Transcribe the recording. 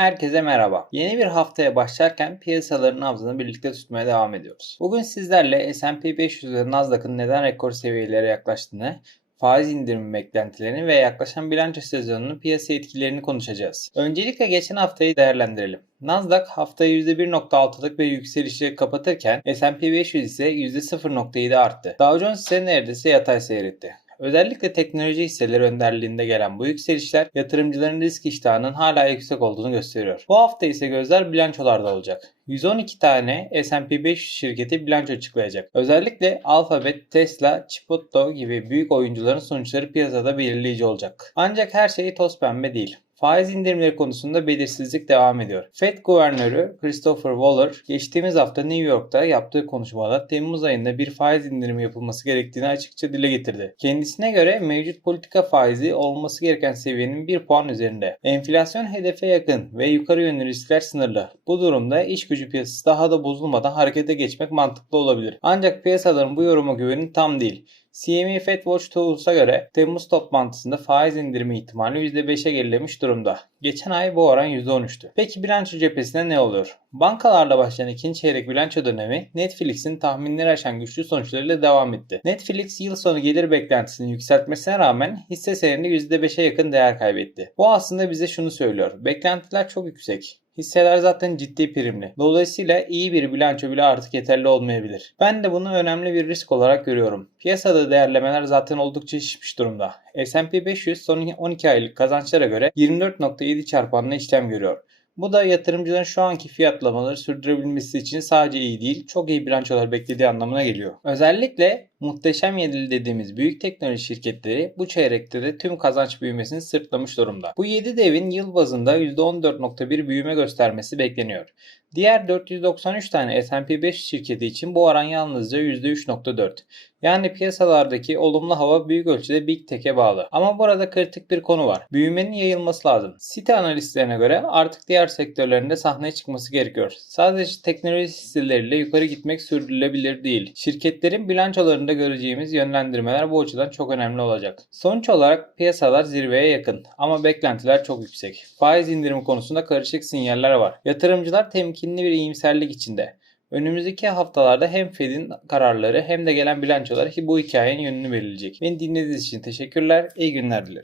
Herkese merhaba. Yeni bir haftaya başlarken piyasaların nabzını birlikte tutmaya devam ediyoruz. Bugün sizlerle S&P 500 ve Nasdaq'ın neden rekor seviyelere yaklaştığını, faiz indirimi beklentilerini ve yaklaşan bilanço sezonunun piyasa etkilerini konuşacağız. Öncelikle geçen haftayı değerlendirelim. Nasdaq haftayı %1.6'lık bir yükselişle kapatırken S&P 500 ise %0.7 arttı. Dow Jones ise neredeyse yatay seyretti. Özellikle teknoloji hisseleri önderliğinde gelen bu yükselişler yatırımcıların risk iştahının hala yüksek olduğunu gösteriyor. Bu hafta ise gözler bilançolarda olacak. 112 tane S&P 500 şirketi bilanço açıklayacak. Özellikle Alphabet, Tesla, Chipotle gibi büyük oyuncuların sonuçları piyasada belirleyici olacak. Ancak her şey toz pembe değil. Faiz indirimleri konusunda belirsizlik devam ediyor. Fed Guvernörü Christopher Waller geçtiğimiz hafta New York'ta yaptığı konuşmada Temmuz ayında bir faiz indirimi yapılması gerektiğini açıkça dile getirdi. Kendisine göre mevcut politika faizi olması gereken seviyenin 1 puan üzerinde. Enflasyon hedefe yakın ve yukarı yönlü riskler sınırlı. Bu durumda iş gücü piyasası daha da bozulmadan harekete geçmek mantıklı olabilir. Ancak piyasaların bu yoruma güveni tam değil. CME Fed Watch Tools'a göre Temmuz toplantısında faiz indirimi ihtimali %5'e gerilemiş durumda. Geçen ay bu oran %13'tü. Peki bilanço cephesinde ne oluyor? Bankalarla başlayan ikinci çeyrek bilanço dönemi Netflix'in tahminleri aşan güçlü sonuçlarıyla devam etti. Netflix yıl sonu gelir beklentisini yükseltmesine rağmen hisse senedi %5'e yakın değer kaybetti. Bu aslında bize şunu söylüyor. Beklentiler çok yüksek. Hisseler zaten ciddi primli. Dolayısıyla iyi bir bilanço bile artık yeterli olmayabilir. Ben de bunu önemli bir risk olarak görüyorum. Piyasada değerlemeler zaten oldukça şişmiş durumda. S&P 500 son 12 aylık kazançlara göre 24.7 çarpanla işlem görüyor. Bu da yatırımcıların şu anki fiyatlamaları sürdürebilmesi için sadece iyi değil, çok iyi bilançolar beklediği anlamına geliyor. Özellikle muhteşem yedili dediğimiz büyük teknoloji şirketleri bu çeyrekte de tüm kazanç büyümesini sırtlamış durumda. Bu 7 devin yıl bazında %14.1 büyüme göstermesi bekleniyor. Diğer 493 tane S&P 500 şirketi için bu oran yalnızca %3.4. Yani piyasalardaki olumlu hava büyük ölçüde Big Tech'e bağlı. Ama burada kritik bir konu var. Büyümenin yayılması lazım. Site analistlerine göre artık diğer sektörlerinde sahneye çıkması gerekiyor. Sadece teknoloji hisseleriyle yukarı gitmek sürdürülebilir değil. Şirketlerin bilançolarında göreceğimiz yönlendirmeler bu açıdan çok önemli olacak. Sonuç olarak piyasalar zirveye yakın ama beklentiler çok yüksek. Faiz indirimi konusunda karışık sinyaller var. Yatırımcılar temkinli bir iyimserlik içinde. Önümüzdeki haftalarda hem Fed'in kararları hem de gelen bilançolar ki bu hikayenin yönünü belirleyecek. Beni dinlediğiniz için teşekkürler. İyi günler dilerim.